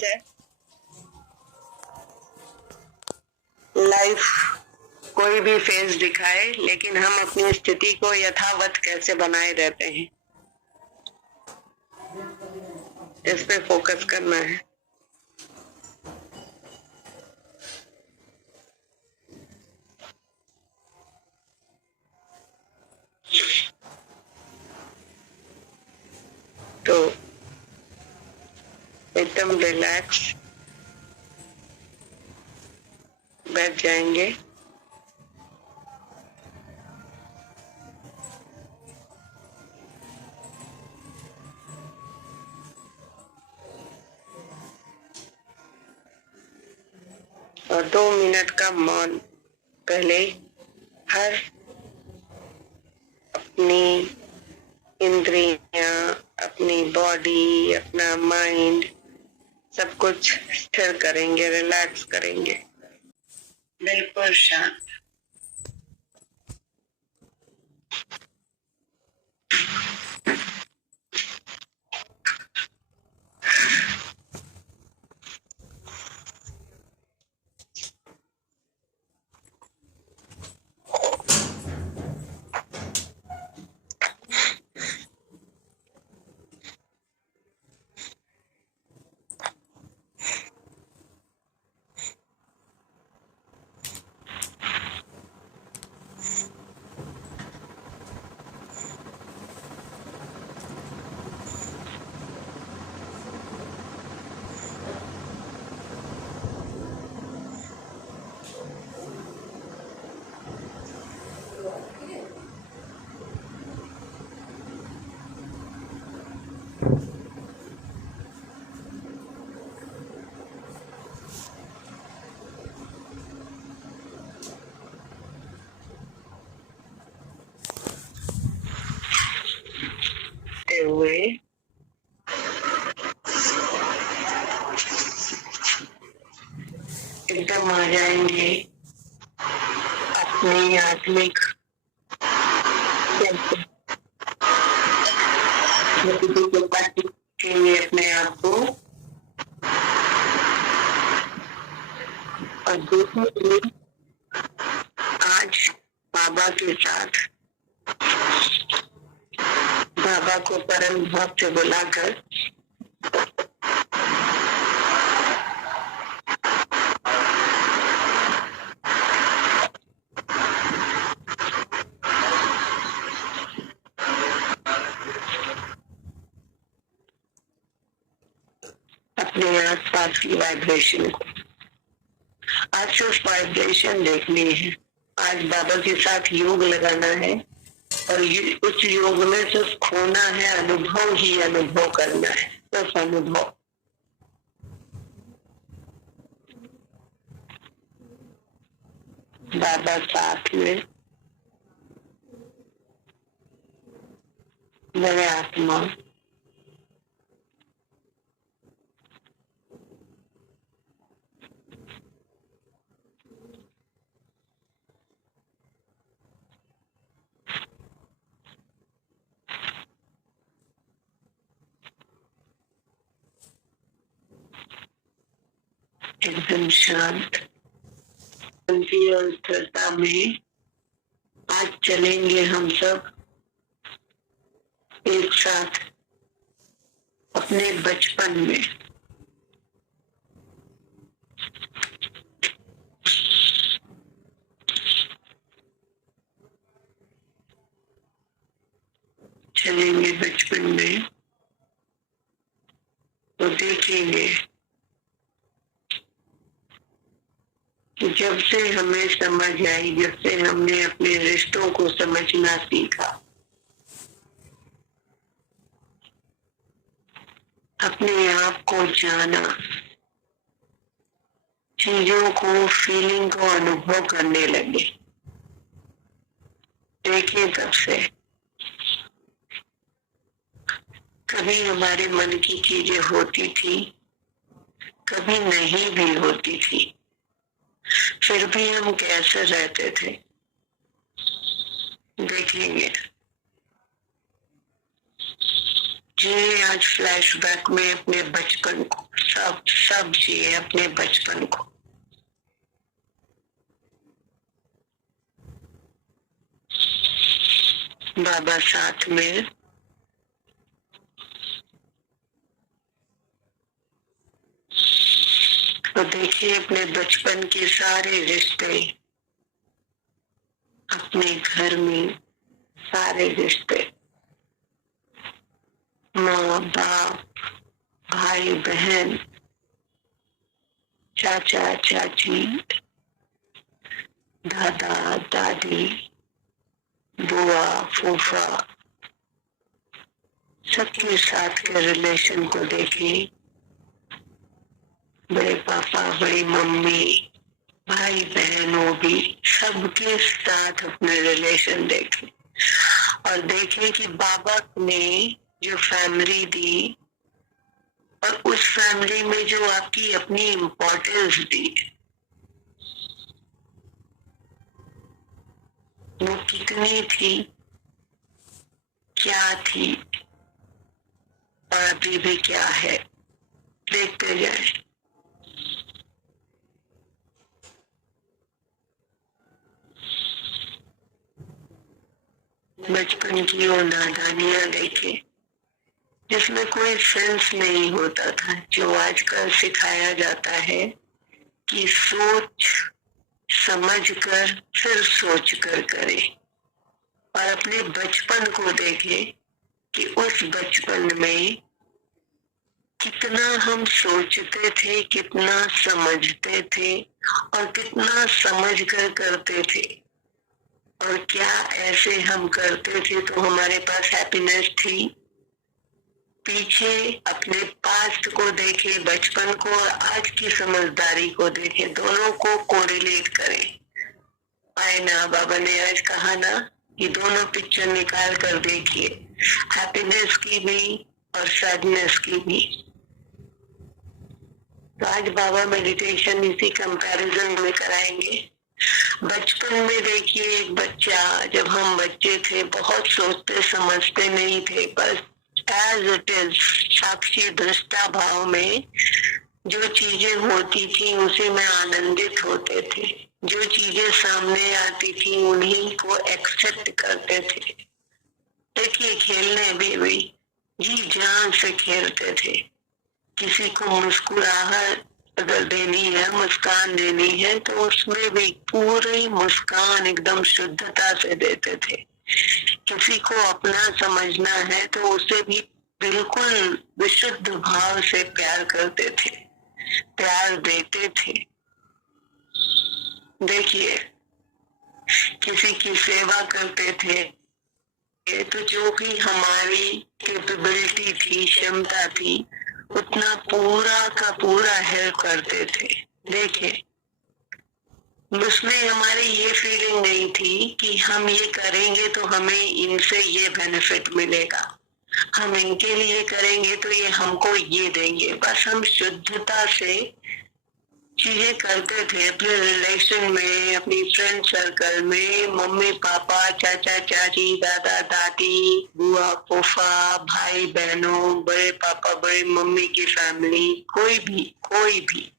जाए। लाइफ कोई भी फेज दिखाए, लेकिन हम अपनी स्थिति को यथावत कैसे बनाए रहते हैं, इस पे फोकस करना है। तो एकदम रिलैक्स बैठ जाएंगे। और 2 मिनट का मौन पहले हर अपनी इंद्रियां, अपनी बॉडी, अपना माइंड सब कुछ स्थिर करेंगे, रिलैक्स करेंगे, बिल्कुल शांत। हुए एकदम आ जाएंगे अपनी आत्मिक अपने आप को, और दूसरी आज बाबा के साथ बाबा को परम भाव से बुलाकर अपने आसपास की वाइब्रेशन को, आज सिर्फ वाइब्रेशन देखनी है। आज बाबा के साथ योग लगाना है और उस योग में सिर्फ खोना है, अनुभव ही अनुभव करना है, सिर्फ अनुभव। बाबा साथ में, मेरे आत्मा, एकदम शांत शांति और स्थिरता में आज चलेंगे हम सब एक साथ अपने बचपन में। चलेंगे बचपन में तो देखेंगे कि जब से हमें समझ आई, जब से हमने अपने रिश्तों को समझना सीखा, अपने आप को जाना, चीजों को, फीलिंग को अनुभव करने लगे, देखिए तब से कभी हमारे मन की चीजें होती थी, कभी नहीं भी होती थी, फिर भी हम कैसे रहते थे, देखेंगे। जी आज फ्लैशबैक में अपने बचपन को, सब जिए अपने बचपन को। बाबा साथ में। तो देखिए अपने बचपन के सारे रिश्ते, अपने घर में सारे रिश्ते, माँ बाप, भाई बहन, चाचा चाची, दादा दादी, बुआ फूफा, सबके साथ के रिलेशन को देखिए। बड़े पापा, बड़ी मम्मी, भाई बहनों भी, सबके साथ अपने रिलेशन देखें और देखें कि बाबा ने जो फैमिली दी और उस फैमिली में जो आपकी अपनी इम्पोर्टेंस दी, वो कितनी थी, क्या थी और अभी भी क्या है, देखते जाए। बचपन की वो नादानियां देखे जिसमें कोई सेंस नहीं होता था, जो आजकल सिखाया जाता है कि सोच समझ कर फिर सोच कर करे। और अपने बचपन को देखे कि उस बचपन में कितना हम सोचते थे, कितना समझते थे और कितना समझ कर करते थे, और क्या ऐसे हम करते थे तो हमारे पास हैप्पीनेस थी। पीछे अपने पास्ट को देखे, बचपन को, और आज की समझदारी को देखे, दोनों को कोरिलेट करें। आए ना, बाबा ने आज कहा ना कि दोनों पिक्चर निकाल कर देखिए, हैप्पीनेस की भी और सैडनेस की भी। तो आज बाबा मेडिटेशन इसी कंपैरिजन में कराएंगे। बचपन में देखिए एक बच्चा, जब हम बच्चे थे बहुत सोचते समझते नहीं थे, बस एज इट इज साक्षी दृष्टा भाव में जो चीजें होती थी उसी में आनंदित होते थे, जो चीजें सामने आती थी उन्हीं को एक्सेप्ट करते थे। देखिए खेलने में भी जी जान से खेलते थे। किसी को मुस्कुराहट अगर देनी है, मुस्कान देनी है, तो उसमें भी पूरी मुस्कान एकदम शुद्धता से देते थे। किसी को अपना समझना है तो उसे भी बिल्कुल विशुद्ध भाव से प्यार करते थे, प्यार देते थे। देखिए किसी की सेवा करते थे तो जो भी हमारी कैपेबिलिटी थी, क्षमता थी, उतना पूरा का पूरा हेल्प करते थे। देखिए उसमें हमारी ये फीलिंग नहीं थी कि हम ये करेंगे तो हमें इनसे ये बेनिफिट मिलेगा, हम इनके लिए करेंगे तो ये हमको ये देंगे। बस हम शुद्धता से चीजें करते थे अपने रिलेशन में, अपनी फ्रेंड सर्कल में, मम्मी पापा, चाचा चाची, दादा दादी, बुआ फूफा, भाई बहनों, बड़े पापा बड़े मम्मी की फैमिली, कोई भी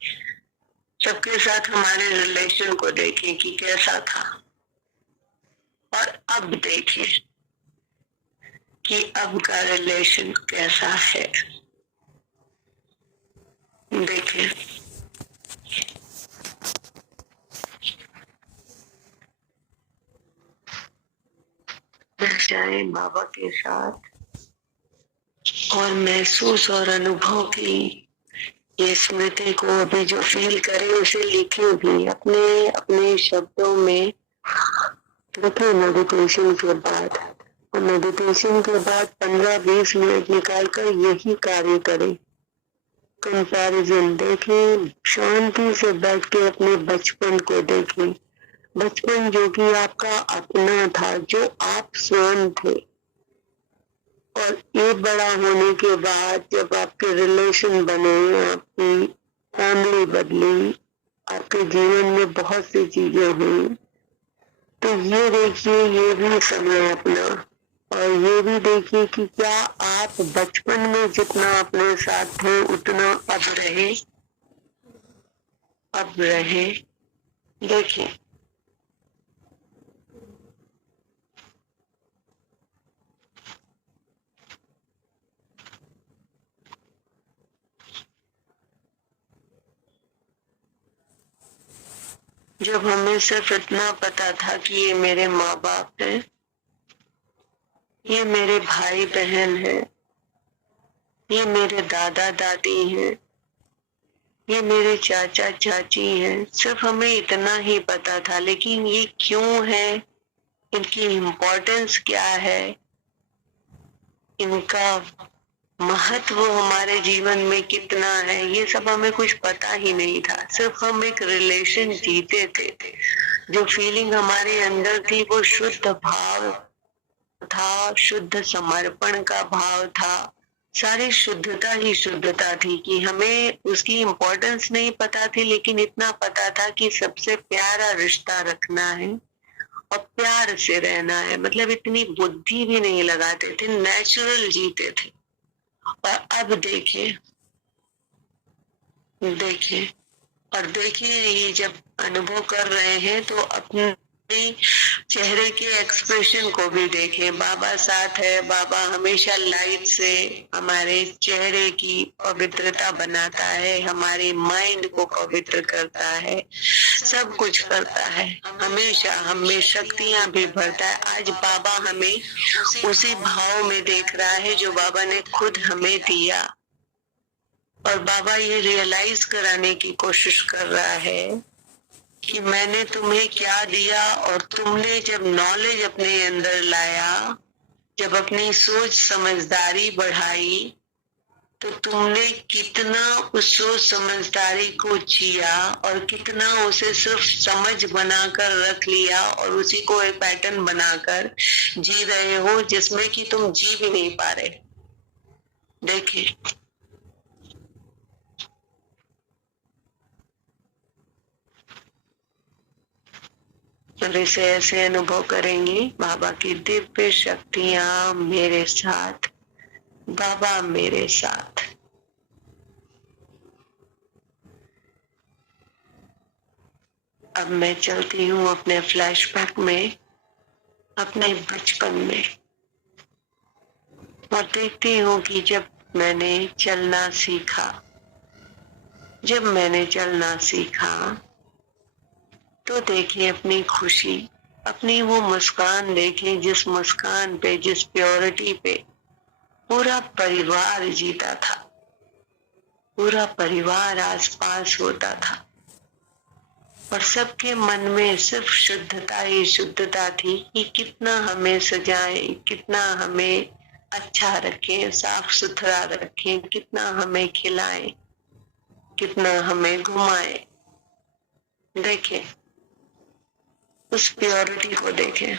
सबके साथ हमारे रिलेशन को देखें कि कैसा था। और अब देखें कि अब का रिलेशन कैसा है। देखें जाए बाबा के साथ और महसूस और अनुभव की ये स्मृति को अभी जो फील करे उसे लिखे भी अपने अपने शब्दों में। देखिए मेडिटेशन के बाद, और मेडिटेशन के बाद 15-20 मिनट निकाल कर यही कार्य करें। कंपैरिजन देखें, शांति से बैठ के अपने बचपन को देखें, बचपन जो कि आपका अपना था, जो आप स्वयं थे। और ये बड़ा होने के बाद जब आपके रिलेशन बने, आपकी फैमिली बदली, आपके जीवन में बहुत सी चीजें हुई, तो ये देखिए ये भी समय अपना और ये भी देखिए कि क्या आप बचपन में जितना अपने साथ थे उतना अब रहे। देखिए जब हमें सिर्फ इतना पता था कि ये मेरे माँ बाप हैं, ये मेरे भाई बहन हैं, ये मेरे दादा दादी हैं, ये मेरे चाचा चाची हैं, सिर्फ हमें इतना ही पता था। लेकिन ये क्यों है, इनकी इम्पोर्टेंस क्या है, इनका महत्व हमारे जीवन में कितना है, ये सब हमें कुछ पता ही नहीं था। सिर्फ हम एक रिलेशन जीते थे। जो फीलिंग हमारे अंदर थी वो शुद्ध भाव था, शुद्ध समर्पण का भाव था, सारी शुद्धता ही शुद्धता थी कि हमें उसकी इम्पोर्टेंस नहीं पता थी, लेकिन इतना पता था कि सबसे प्यारा रिश्ता रखना है और प्यार से रहना है। मतलब इतनी बुद्धि भी नहीं लगाते थे, नेचुरल जीते थे। और अब देखे देखे और देखिए, ये जब अनुभव कर रहे हैं तो अपने चेहरे के एक्सप्रेशन को भी देखें। बाबा साथ है, बाबा हमेशा लाइट से हमारे चेहरे की पवित्रता बनाता है, हमारे माइंड को पवित्र करता है, सब कुछ करता है, हमेशा हमें शक्तियां भी भरता है। आज बाबा हमें उसी भाव में देख रहा है जो बाबा ने खुद हमें दिया। और बाबा ये रियलाइज कराने की कोशिश कर रहा है कि मैंने तुम्हें क्या दिया, और तुमने जब नॉलेज अपने अंदर लाया, जब अपनी सोच समझदारी बढ़ाई, तो तुमने कितना उस सोच समझदारी को जिया और कितना उसे सिर्फ समझ बनाकर रख लिया और उसी को एक पैटर्न बनाकर जी रहे हो जिसमें कि तुम जी भी नहीं पा रहे। देखिए और इसे ऐसे अनुभव करेंगे, बाबा की दिव्य शक्तियां मेरे साथ, बाबा मेरे साथ। अब मैं चलती हूँ अपने फ्लैशबैक में, अपने बचपन में, और देखती हूँ कि जब मैंने चलना सीखा तो देखिए अपनी खुशी, अपनी वो मुस्कान देखें जिस मुस्कान पे, जिस प्योरिटी पे पूरा परिवार जीता था, पूरा परिवार आसपास होता था और सबके मन में सिर्फ शुद्धता ही शुद्धता थी कि कितना हमें सजाएं, कितना हमें अच्छा रखें, साफ सुथरा रखें, कितना हमें खिलाएं, कितना हमें घुमाएं। देखें उस प्योरिटी को, देखें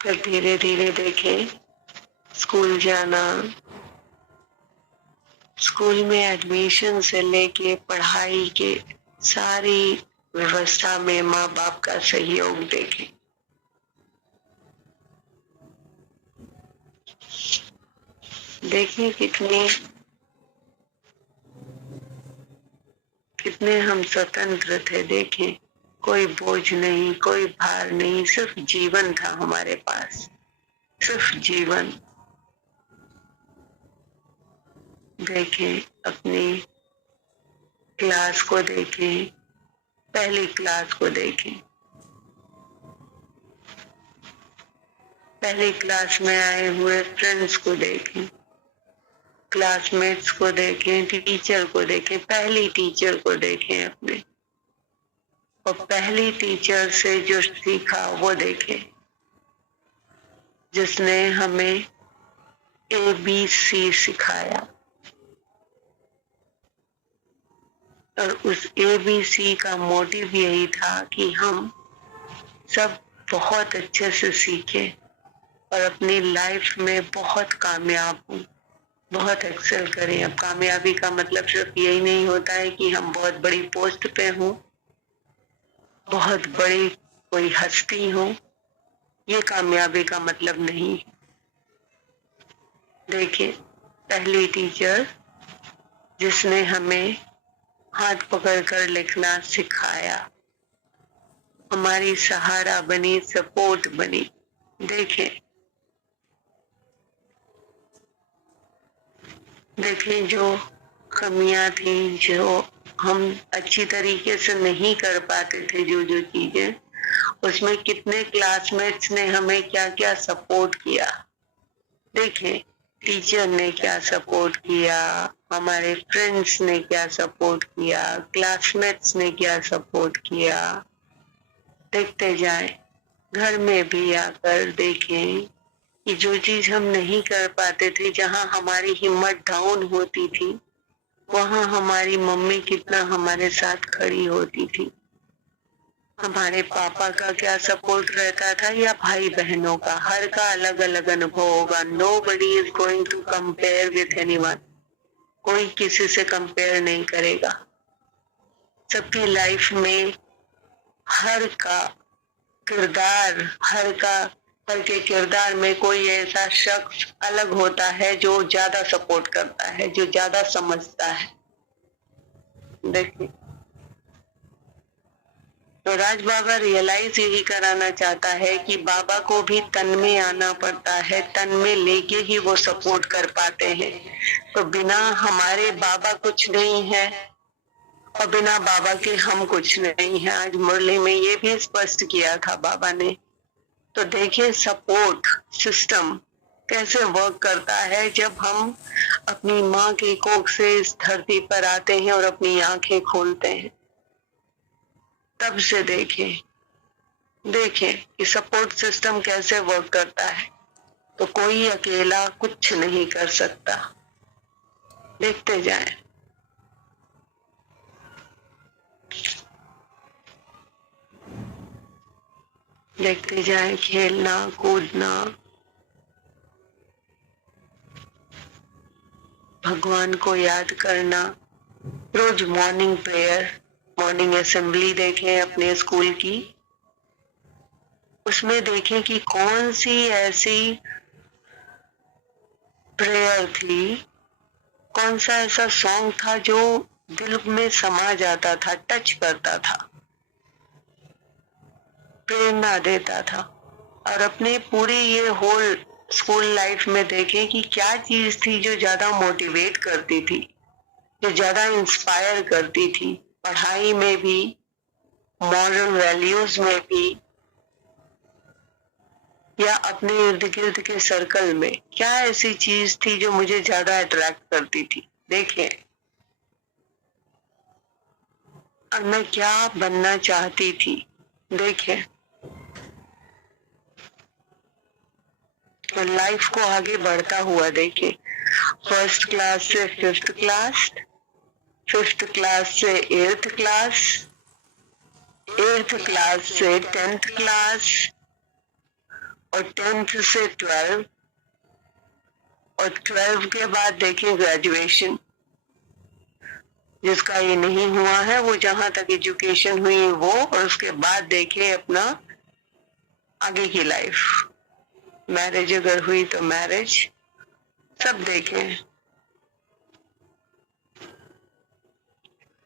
फिर धीरे धीरे देखें स्कूल जाना, स्कूल में एडमिशन से लेके पढ़ाई के सारी व्यवस्था में माँ बाप का सहयोग देखें। देखिए कितने हम स्वतंत्र थे। देखें कोई बोझ नहीं, कोई भार नहीं, सिर्फ जीवन था हमारे पास, सिर्फ जीवन। देखें अपनी क्लास को, देखें पहली क्लास को, देखें पहली क्लास में आए हुए फ्रेंड्स को, देखें क्लासमेट्स को, देखें टीचर को, देखें पहली टीचर को, देखें अपने, और पहली टीचर से जो सीखा वो देखें जिसने हमें ABC सिखाया। और उस ABC का मोटिव यही था कि हम सब बहुत अच्छे से सीखें और अपनी लाइफ में बहुत कामयाब हों। बहुत एक्सेल करें। अब कामयाबी का मतलब सिर्फ यही नहीं होता है कि हम बहुत बड़ी पोस्ट पे हों, बहुत बड़ी कोई हस्ती हो, ये कामयाबी का मतलब नहीं। देखिए, पहली टीचर जिसने हमें हाथ पकड़कर लिखना सिखाया, हमारी सहारा बनी, सपोर्ट बनी। देखें देखें जो कमियां थी, जो हम अच्छी तरीके से नहीं कर पाते थे, जो जो चीजें, उसमें कितने क्लासमेट्स ने हमें क्या क्या सपोर्ट किया। देखें, टीचर ने क्या सपोर्ट किया, हमारे फ्रेंड्स ने क्या सपोर्ट किया, क्लासमेट्स ने क्या सपोर्ट किया। देखते जाएं, घर में भी आकर देखें कि जो चीज हम नहीं कर पाते थे, जहां हमारी हिम्मत डाउन होती थी, वहां हमारी मम्मी कितना हमारे साथ खड़ी होती थी। हमारे पापा का क्या सपोर्ट रहता था, या भाई बहनों का, हर का अलग अलग अनुभव होगा। Nobody is going to compare with anyone. कोई किसी से कंपेयर नहीं करेगा। सबकी लाइफ में हर का किरदार, हर के किरदार में कोई ऐसा शख्स अलग होता है जो ज्यादा सपोर्ट करता है, जो ज्यादा समझता है। देखिए, तो राज बाबा रियलाइज यही कराना चाहता है कि बाबा को भी तन में आना पड़ता है, तन में लेके ही वो सपोर्ट कर पाते हैं। तो बिना हमारे बाबा कुछ नहीं है, और बिना बाबा के हम कुछ नहीं है। आज मुरली में ये भी स्पष्ट किया था बाबा ने। तो देखिए, सपोर्ट सिस्टम कैसे वर्क करता है जब हम अपनी माँ की कोख से इस धरती पर आते हैं और अपनी आंखें खोलते हैं। तब से देखें कि सपोर्ट सिस्टम कैसे वर्क करता है। तो कोई अकेला कुछ नहीं कर सकता। देखते जाएं। देखते जाएं, खेलना कूदना, भगवान को याद करना, रोज मॉर्निंग प्रेयर, मॉर्निंग असेंबली देखें अपने स्कूल की, उसमें देखें कि कौन सी ऐसी प्रेयर थी, कौन सा ऐसा सॉन्ग था जो दिल में समा जाता था, टच करता था, प्रेरणा देता था। और अपने पूरी ये होल स्कूल लाइफ में देखें कि क्या चीज थी जो ज्यादा मोटिवेट करती थी, जो ज्यादा इंस्पायर करती थी, पढ़ाई में भी, मॉरल वैल्यूज में भी, या अपने इर्द गिर्द के सर्कल में। क्या ऐसी चीज थी जो मुझे ज्यादा अट्रैक्ट करती थी। देखें, और मैं क्या बनना चाहती थी। देखें, तो लाइफ को आगे बढ़ता हुआ देखें, फर्स्ट क्लास से फिफ्थ क्लास, फिफ्थ क्लास से एट्थ क्लास, एट्थ क्लास से टेंथ क्लास, और टेंथ से 12, और 12 के बाद देखें ग्रेजुएशन। जिसका ये नहीं हुआ है, वो जहां तक एजुकेशन हुई वो, और उसके बाद देखें अपना आगे की लाइफ। मैरिज अगर हुई तो मैरिज, सब देखें।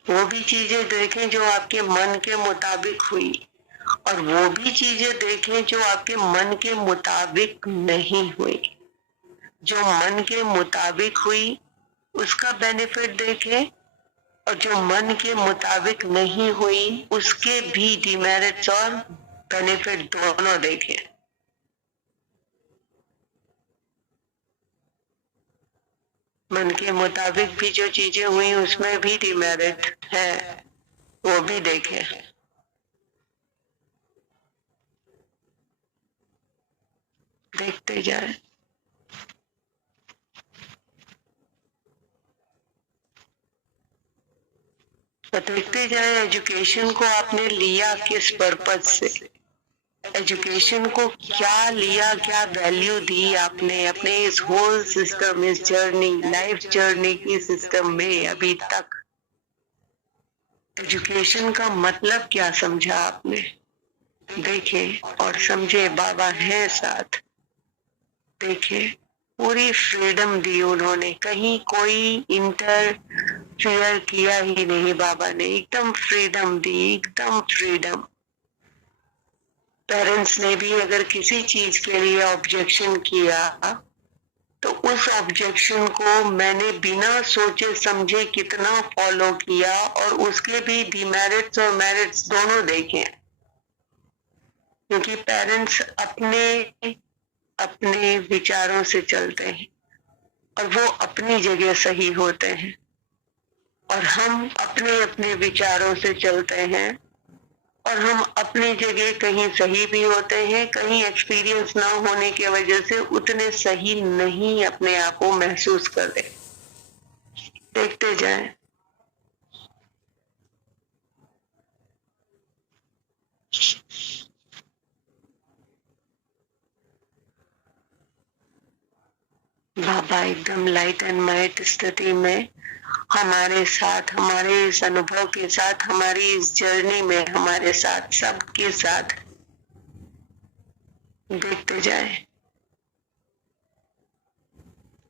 वो भी चीजें देखें जो आपके मन के मुताबिक हुई, और वो भी चीजें देखें जो आपके मन के मुताबिक नहीं हुई। जो मन के मुताबिक हुई उसका बेनिफिट देखें, और जो मन के मुताबिक नहीं हुई उसके भी डिमेरिट्स और बेनिफिट दोनों देखें। मन के मुताबिक भी जो चीजें हुई उसमें भी डिमेरिट है, वो भी देखें। देखते जाए। तो देखते जाए, एजुकेशन को आपने लिया किस पर्पज से। एजुकेशन को क्या लिया, क्या वैल्यू दी आपने अपने इस होल सिस्टम, इस जर्नी, लाइफ जर्नी की सिस्टम में अभी तक? एजुकेशन का मतलब क्या समझा आपने? देखे और समझे, बाबा है साथ। देखे, पूरी फ्रीडम दी उन्होंने, कहीं कोई इंटरफियर किया ही नहीं बाबा ने, एकदम फ्रीडम दी, एकदम फ्रीडम। पेरेंट्स ने भी अगर किसी चीज के लिए ऑब्जेक्शन किया तो उस ऑब्जेक्शन को मैंने बिना सोचे समझे कितना फॉलो किया, और उसके भी डिमेरिट्स और मेरिट्स दोनों देखे, क्योंकि पेरेंट्स अपने अपने विचारों से चलते हैं और वो अपनी जगह सही होते हैं, और हम अपने अपने विचारों से चलते हैं और हम अपनी जगह कहीं सही भी होते हैं, कहीं एक्सपीरियंस ना होने की वजह से उतने सही नहीं अपने आप को महसूस करते। देखते जाएं। बाबा एकदम लाइट एंड माइट स्थिति में हमारे साथ, हमारे इस अनुभव के साथ, हमारी इस जर्नी में हमारे साथ, सबके साथ। देखते जाएं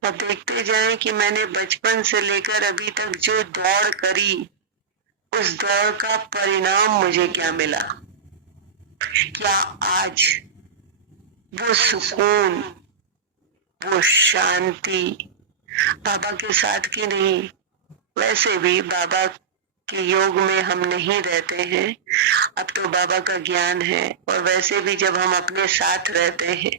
और देखते जाएं कि मैंने बचपन से लेकर अभी तक जो दौड़ करी, उस दौड़ का परिणाम मुझे क्या मिला। क्या आज वो सुकून, वो शांति बाबा के साथ की नहीं? वैसे भी बाबा के योग में हम नहीं रहते हैं, अब तो बाबा का ज्ञान है, और वैसे भी जब हम अपने साथ रहते हैं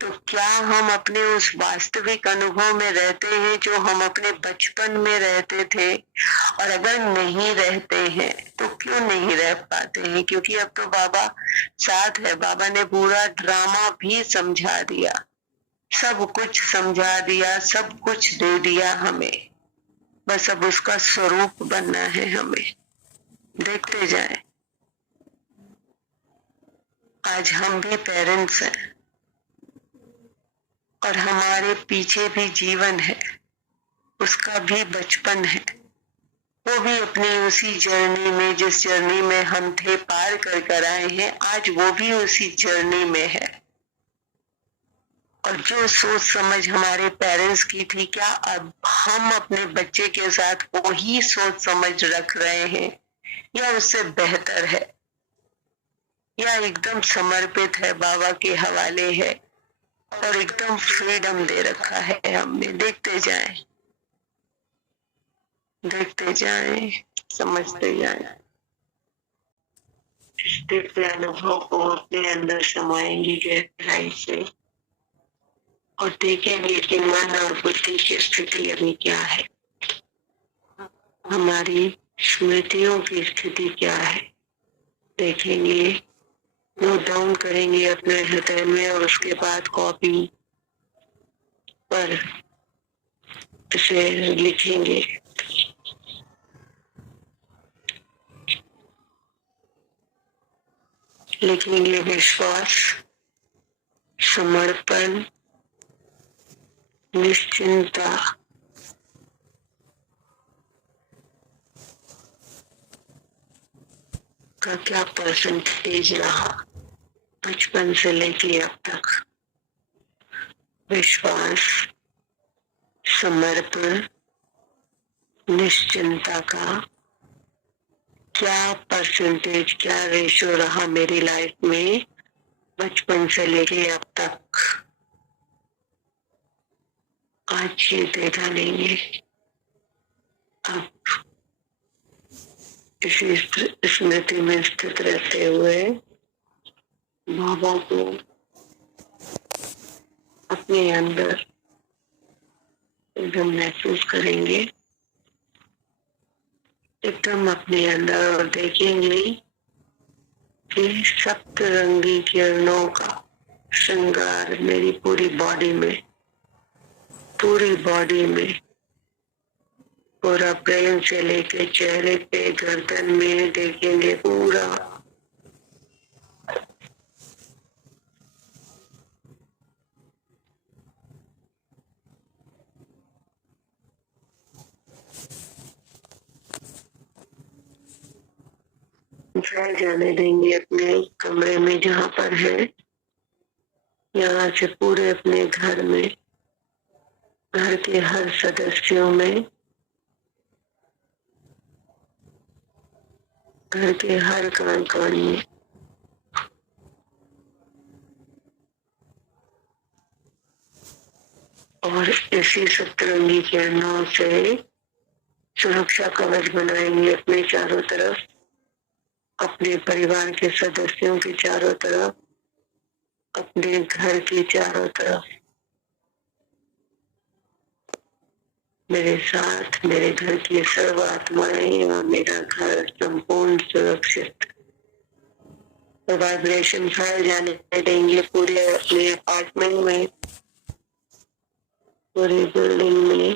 तो क्या हम अपने उस वास्तविक अनुभव में रहते हैं जो हम अपने बचपन में रहते थे? और अगर नहीं रहते हैं तो क्यों नहीं रह पाते हैं? क्योंकि अब तो बाबा साथ है, बाबा ने पूरा ड्रामा भी समझा दिया, सब कुछ समझा दिया, सब कुछ दे दिया हमें, बस अब उसका स्वरूप बनना है हमें। देखते जाएं। आज हम भी पेरेंट्स हैं और हमारे पीछे भी जीवन है, उसका भी बचपन है, वो भी अपनी उसी जर्नी में, जिस जर्नी में हम थे पार कर कर आए हैं, आज वो भी उसी जर्नी में है। और जो सोच समझ हमारे पेरेंट्स की थी, क्या अब हम अपने बच्चे के साथ वही सोच समझ रख रहे हैं, या उससे बेहतर है, या एकदम समर्पित है, बाबा के हवाले है और एकदम फ्रीडम दे रखा है हमने? देखते जाएं, देखते जाएं, समझते जाएं। इस दिव्य अनुभव को अपने अंदर समाएंगे गहराई से और देखेंगे कि मन और बुद्धि की स्थिति अभी क्या है, हमारी स्मृतियों की स्थिति क्या है। देखेंगे, नोट डाउन करेंगे अपने हृदय में, और उसके बाद कॉपी पर इसे लिखेंगे। लिखेंगे विश्वास, समर्पण, निश्चिंता, का क्या परसेंटेज रहा बचपन से लेके अब तक। विश्वास, समर्पण, निश्चिंता का क्या परसेंटेज, क्या रेशो रहा मेरी लाइफ में बचपन से लेके अब तक। आज ये देखा लेंगे। अब इसी स्मृति में स्थित रहते हुए बाबा को अपने अंदर एकदम महसूस करेंगे, एकदम अपने अंदर, और देखेंगे कि सप्तरंगी किरणों का श्रृंगार मेरी पूरी बॉडी में, पूरी बॉडी में, पूरा ब्रेन से लेके चेहरे पे, गर्दन में देखेंगे, पूरा फैल जाने देंगे अपने कमरे में जहाँ पर है, यहाँ से पूरे अपने घर में, घर के हर सदस्यों में, घर के हर कान कान में। और इसी सतरंगी किरणों से सुरक्षा कवच बनाएंगे अपने चारों तरफ, अपने परिवार के सदस्यों के चारों तरफ, अपने घर के चारों तरफ। मेरे साथ मेरे घर की सर्व आत्माएं और मेरा घर संपूर्ण सुरक्षित। और वाइब्रेशन फैल जाने देंगे पूरे अपने अपार्टमेंट में, पूरी बिल्डिंग में,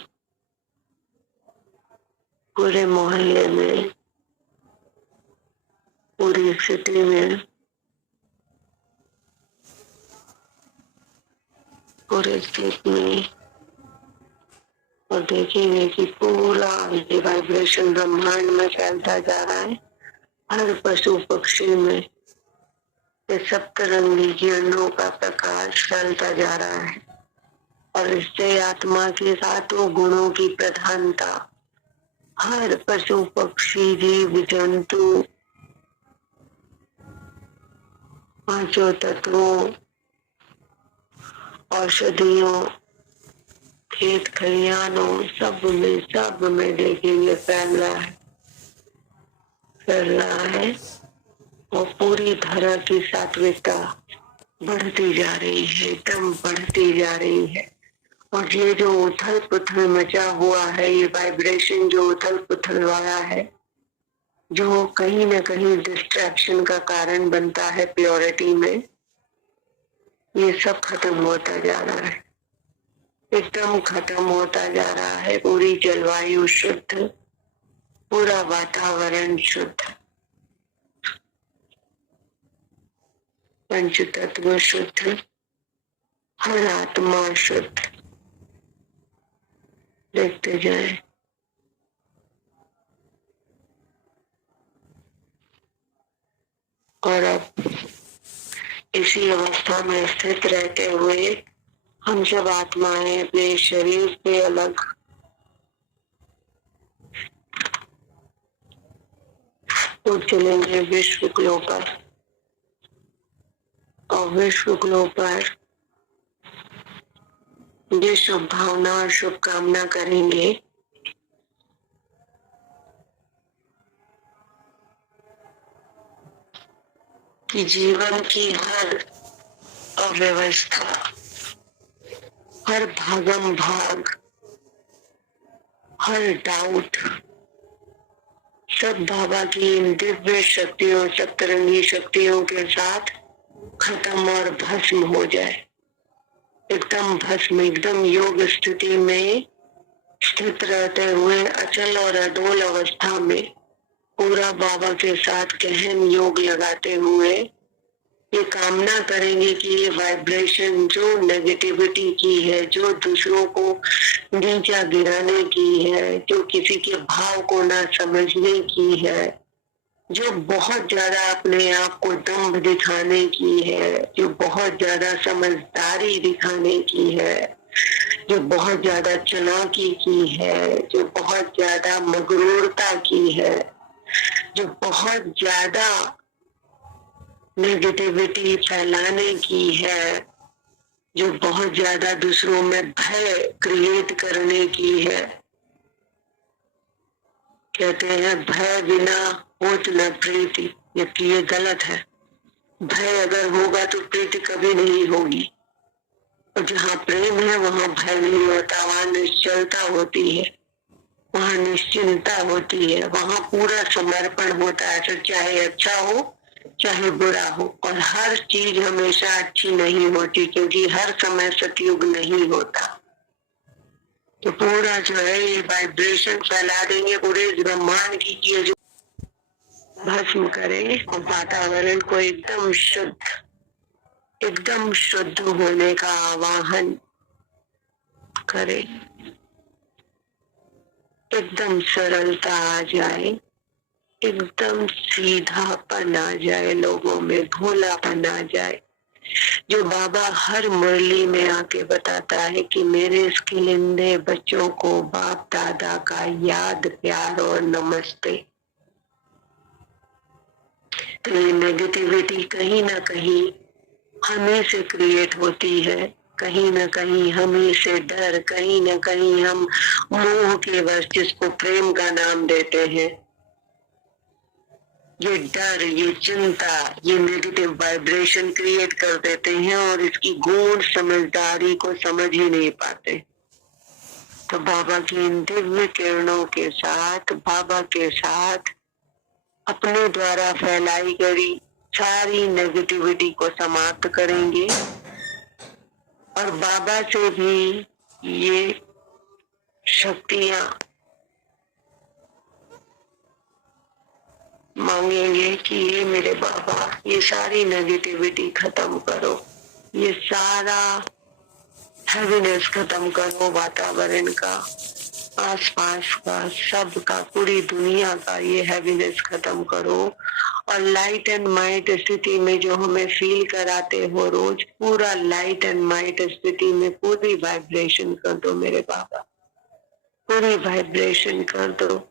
पूरे मोहल्ले में, पूरी सिटी में, पूरे स्टेट में। और देखेंगे कि पूरा ये वाइब्रेशन ब्रह्मांड में फैलता जा रहा है, हर पशु पक्षी में ये सप्तरंगी किरणों का प्रकाश फैलता जा रहा है। और इससे आत्मा के सातों गुणों की प्रधानता हर पशु पक्षी जीव जंतु पांचों तत्वों औषधियों खेत खलियानों सब में देखेंगे फैल रहा है। और पूरी धरा की सात्विकता बढ़ती जा रही है, एकदम बढ़ती जा रही है। और ये जो उथल पुथल मचा हुआ है, ये वाइब्रेशन जो उथल पुथल वाला है, जो कहीं न कहीं डिस्ट्रैक्शन का कारण बनता है प्योरिटी में, ये सब खत्म होता जा रहा है, एकदम खत्म होता जा रहा है। पूरी जलवायु शुद्ध, पूरा वातावरण शुद्ध, पंच तत्व शुद्ध, हर आत्मा शुद्ध। देखते जाए। और अब इसी अवस्था में स्थित रहते हुए हम सब आत्माएं अपने शरीर से अलग उठ चलेंगे विश्व ग्लो पर। और विश्व ग्लो पर ये शुभ भावना और शुभकामना करेंगे कि जीवन की हर अव्यवस्था, हर भागम भाग, हर डाउट, सब बाबा की इन दिव्य शक्तियों, सप्तरंगी शक्तियों के साथ खत्म और भस्म हो जाए। एकदम भस्म, एकदम योग स्थिति में स्थित रहते हुए अचल और अडोल अवस्था में पूरा बाबा के साथ गहन योग लगाते हुए ये कामना करेंगे कि ये वाइब्रेशन जो नेगेटिविटी की है, जो दूसरों को नीचा गिराने की है, जो किसी के भाव को ना समझने की है, जो बहुत ज्यादा अपने आप को दम्भ दिखाने की है, जो बहुत ज्यादा समझदारी दिखाने की है, जो बहुत ज्यादा चालाकी की है, जो बहुत ज्यादा मगरूरता की है, जो बहुत ज्यादा नेगेटिविटी फैलाने की है, जो बहुत ज्यादा दूसरों में भय क्रिएट करने की है। कहते हैं भय बिना होत न प्रीति, जबकि ये गलत है। भय अगर होगा तो प्रीति कभी नहीं होगी। और जहाँ प्रेम है वहाँ भय नहीं होता, वहाँ निश्चलता होती है, वहाँ निश्चिंता होती है, वहाँ पूरा समर्पण होता है। तो चाहे अच्छा हो चाहे बुरा हो, और हर चीज हमेशा अच्छी नहीं होती, क्योंकि हर समय सतयुग नहीं होता। तो पूरा जो है ये वाइब्रेशन फैला देंगे पूरे ब्रह्मांड की, ये जो भस्म करे और वातावरण को एकदम शुद्ध होने का आवाहन करे। एकदम सरलता आ जाए, एकदम सीधापन आ जाए, लोगों में भोलापन आ जाए। जो बाबा हर मुरली में आके बताता है कि मेरे इस खिलिंदे बच्चों को बाप दादा का याद, प्यार और नमस्ते। तो ये नेगेटिविटी कहीं ना कहीं हम ही से क्रिएट होती है, कहीं ना कहीं हम ही से डर, कहीं ना कहीं हम मोह के वश, जिसको प्रेम का नाम देते हैं, ये डर, ये चिंता, ये नेगेटिव वाइब्रेशन क्रिएट कर देते हैं और इसकी गूढ़ समझदारी को समझ ही नहीं पाते। तो बाबा की इन दिव्य किरणों के साथ, बाबा के साथ अपने द्वारा फैलाई गई सारी नेगेटिविटी को समाप्त करेंगे और बाबा से भी ये शक्तियां मांगेंगे कि ये मेरे बाबा, ये सारी नेगेटिविटी खत्म करो, ये सारा हैवीनेस खत्म करो, वातावरण का, आसपास का, सब का, पूरी दुनिया का ये हैवीनेस खत्म करो और लाइट एंड माइट स्थिति में जो हमें फील कराते हो रोज, पूरा लाइट एंड माइट स्थिति में पूरी वाइब्रेशन कर दो मेरे बाबा, पूरी वाइब्रेशन कर दो।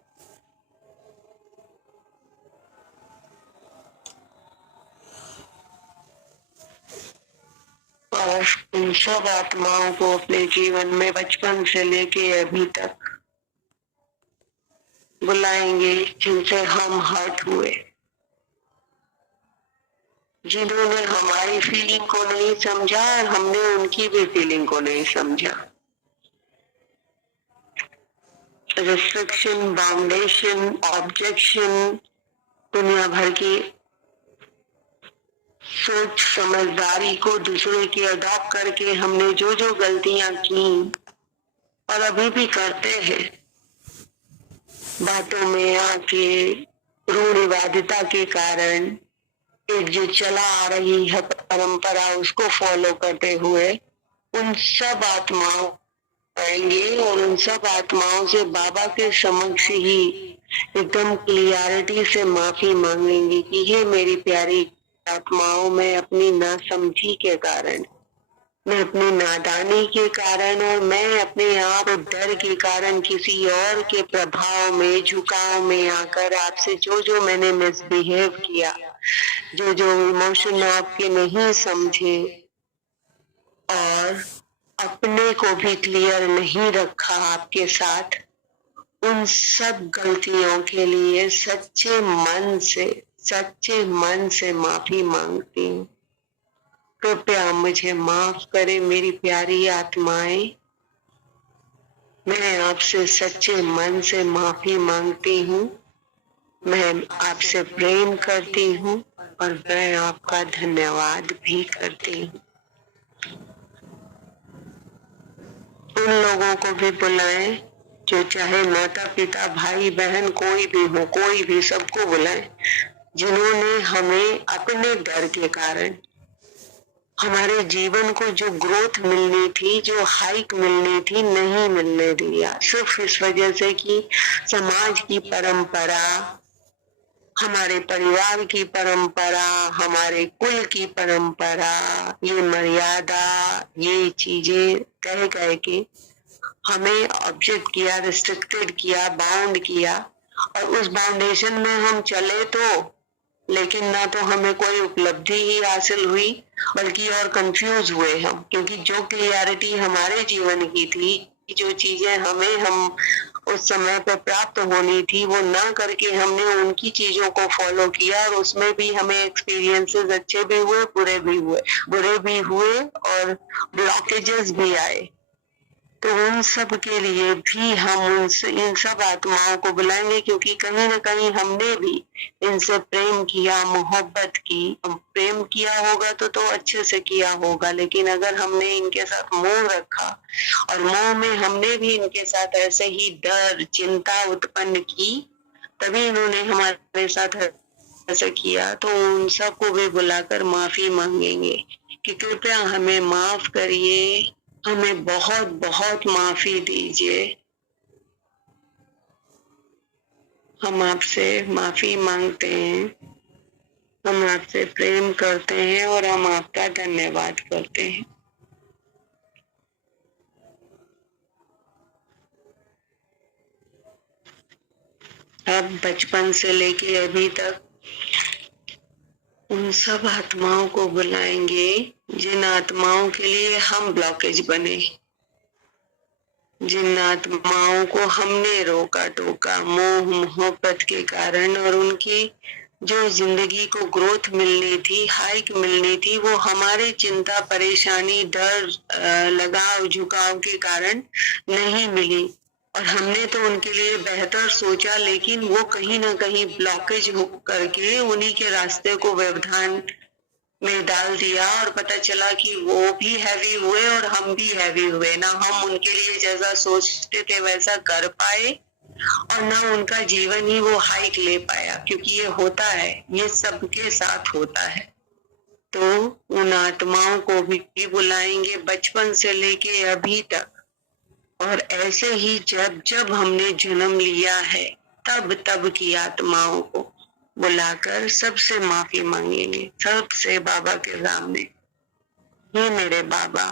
और उन सब आत्माओं को अपने जीवन में बचपन से लेके अभी तक बुलाएंगे जिनसे हम हर्ट हुए, जिन्होंने हमारी फीलिंग को नहीं समझा और हमने उनकी भी फीलिंग को नहीं समझा। रिस्ट्रिक्शन, बाउंडेशन, ऑब्जेक्शन, दुनिया भर की सोच समझदारी को दूसरे की अडॉप्ट करके हमने जो जो गलतियां की और अभी भी करते हैं, बातों में आके रूढ़िवादिता के कारण एक जो चला आ रही है परंपरा, उसको फॉलो करते हुए उन सब आत्माओं आएंगे और उन सब आत्माओं से बाबा के समक्ष ही एकदम क्लियरिटी से माफी मांगेंगे कि हे मेरी प्यारी आत्माओं, मैं अपनी नासमझी के कारण, मैं अपनी नादानी के कारण और मैं अपने आप डर के कारण किसी और के प्रभाव में, झुकाव में आकर आपसे जो जो मैंने मिसबिहेव किया, जो जो इमोशन आपके नहीं समझे और अपने को भी क्लियर नहीं रखा आपके साथ, उन सब गलतियों के लिए सच्चे मन से माफी मांगती हूँ। कृपया मुझे माफ करे मेरी प्यारी आत्माएं, मैं आपसे सच्चे मन से माफी मांगती हूँ। मैं आपसे प्रेम करती हूँ और मैं आपका धन्यवाद भी करती हूँ। उन लोगों को भी बुलाएं जो चाहे माता पिता भाई बहन कोई भी हो, कोई भी, सबको बुलाएं जिन्होंने हमें अपने डर के कारण हमारे जीवन को जो ग्रोथ मिलनी थी, जो हाइक मिलनी थी, नहीं मिलने दिया, सिर्फ इस वजह से कि समाज की परंपरा, हमारे परिवार की परंपरा, हमारे कुल की परंपरा, ये मर्यादा, ये चीजें कह कह के हमें ऑब्जेक्ट किया, रिस्ट्रिक्टेड किया, बाउंड किया और उस बाउंडेशन में हम चले तो, लेकिन ना तो हमें कोई उपलब्धि ही हासिल हुई बल्कि और कंफ्यूज हुए हम, क्योंकि जो क्लियरिटी हमारे जीवन की थी, जो चीजें हम उस समय पर प्राप्त होनी थी, वो ना करके हमने उनकी चीजों को फॉलो किया और उसमें भी हमें एक्सपीरियंसेस अच्छे भी हुए, बुरे भी हुए और ब्लॉकेजेस भी आए। तो उन सब के लिए भी हम इन सब आत्माओं को बुलाएंगे, क्योंकि कहीं ना कहीं हमने भी इनसे प्रेम किया, मोहब्बत की। प्रेम किया होगा तो अच्छे से किया होगा, लेकिन अगर हमने इनके साथ मोह रखा और मोह में हमने भी इनके साथ ऐसे ही डर, चिंता उत्पन्न की, तभी इन्होंने हमारे साथ ऐसा किया। तो उन सबको भी बुलाकर माफी मांगेंगे कि कृपया हमें माफ करिए, हमें बहुत बहुत माफी दीजिए। हम आपसे माफी मांगते हैं, हम आपसे प्रेम करते हैं और हम आपका धन्यवाद करते हैं। अब बचपन से लेके अभी तक उन सब आत्माओं को बुलाएंगे जिन आत्माओं के लिए हम ब्लॉकेज बने, जिन आत्माओं को हमने रोका टोका मोह मोहब्बत के कारण, और उनकी जो जिंदगी को ग्रोथ मिलनी थी, हाइक मिलनी थी, वो हमारे चिंता परेशानी डर लगाव झुकाव के कारण नहीं मिली। और हमने तो उनके लिए बेहतर सोचा, लेकिन वो कहीं ना कहीं ब्लॉकेज हो करके उन्हीं के रास्ते को व्यवधान में डाल दिया, और पता चला कि वो भी हैवी हुए और हम भी हैवी हुए। ना हम उनके लिए जैसा सोचते थे वैसा कर पाए, और ना उनका जीवन ही वो हाइक ले पाया, क्योंकि ये होता है, ये सबके साथ होता है। तो उन आत्माओं को भी बुलाएंगे बचपन से लेके अभी तक, और ऐसे ही जब जब हमने जन्म लिया है तब तब की आत्माओं को बुलाकर सबसे माफी मांगेंगे, सबसे बाबा के सामने। हे मेरे बाबा,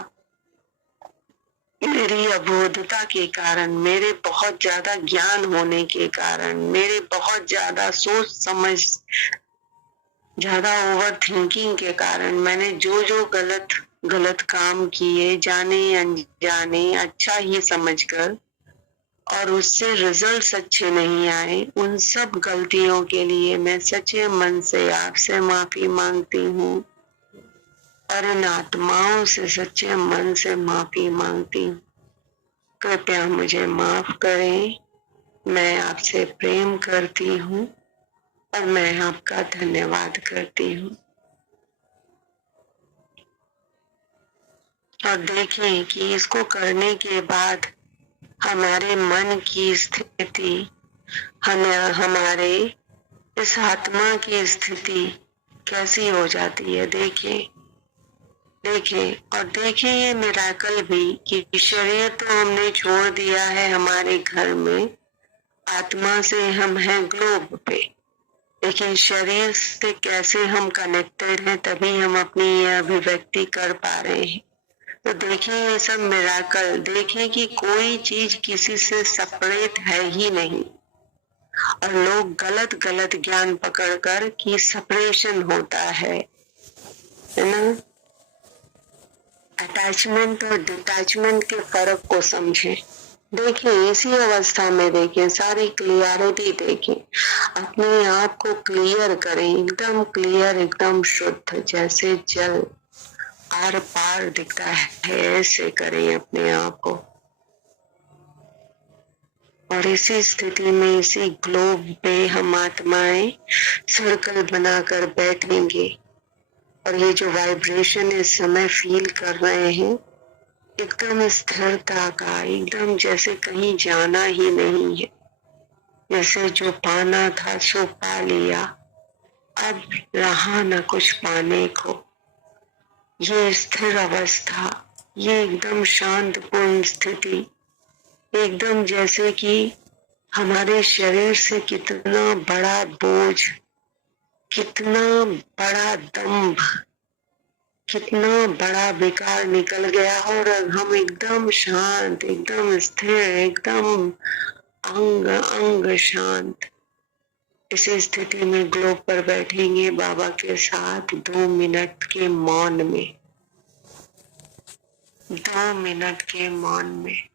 मेरी अबोधता के कारण, मेरे बहुत ज्यादा ज्ञान होने के कारण, मेरे बहुत ज्यादा सोच समझ, ज्यादा ओवर थिंकिंग के कारण मैंने जो जो गलत काम किए, जाने अनजाने, अच्छा ही समझकर, और उससे रिजल्ट्स अच्छे नहीं आए, उन सब गलतियों के लिए मैं सच्चे मन से आपसे माफी मांगती हूँ, और इन आत्माओं से सच्चे मन से माफी मांगती हूँ। कृपया मुझे माफ करें, मैं आपसे प्रेम करती हूँ और मैं आपका धन्यवाद करती हूँ। और देखें कि इसको करने के बाद हमारे मन की स्थिति, हमारे इस आत्मा की स्थिति कैसी हो जाती है। देखें और देखें ये मिराकल भी कि शरीर तो हमने छोड़ दिया है हमारे घर में, आत्मा से हम हैं ग्लोब पे, लेकिन शरीर से कैसे हम कनेक्टेड हैं, तभी हम अपनी ये अभिव्यक्ति कर पा रहे हैं। तो देखें ये सब मिराकल, देखें कि कोई चीज किसी से सेपरेट है ही नहीं, और लोग गलत ज्ञान पकड़कर कि सेपरेशन होता है ना। अटैचमेंट और डिटैचमेंट के फर्क को समझें। देखें इसी अवस्था में, देखें सारी क्लियरिटी, देखें अपने आप को क्लियर करें, एकदम क्लियर, एकदम शुद्ध, जैसे जल आर पार दिखता है, ऐसे करें अपने आप को। और इसी स्थिति में, इसी ग्लोब पे हम आत्माएं सर्कल बनाकर बैठेंगे, और ये जो वाइब्रेशन इस समय फील कर रहे हैं, एकदम स्थिरता का, एकदम जैसे कहीं जाना ही नहीं है, जैसे जो पाना था सो पा लिया, अब रहा न कुछ पाने को। ये स्थिर अवस्था, ये एकदम शांतपूर्ण स्थिति, एकदम जैसे कि हमारे शरीर से कितना बड़ा बोझ, कितना बड़ा दम्भ, कितना बड़ा विकार निकल गया, और हम एकदम शांत, एकदम स्थिर, एकदम अंग अंग शांत। इसी स्थिति में ग्लोब पर बैठेंगे बाबा के साथ 2 मिनट के मौन में, 2 मिनट के मौन में।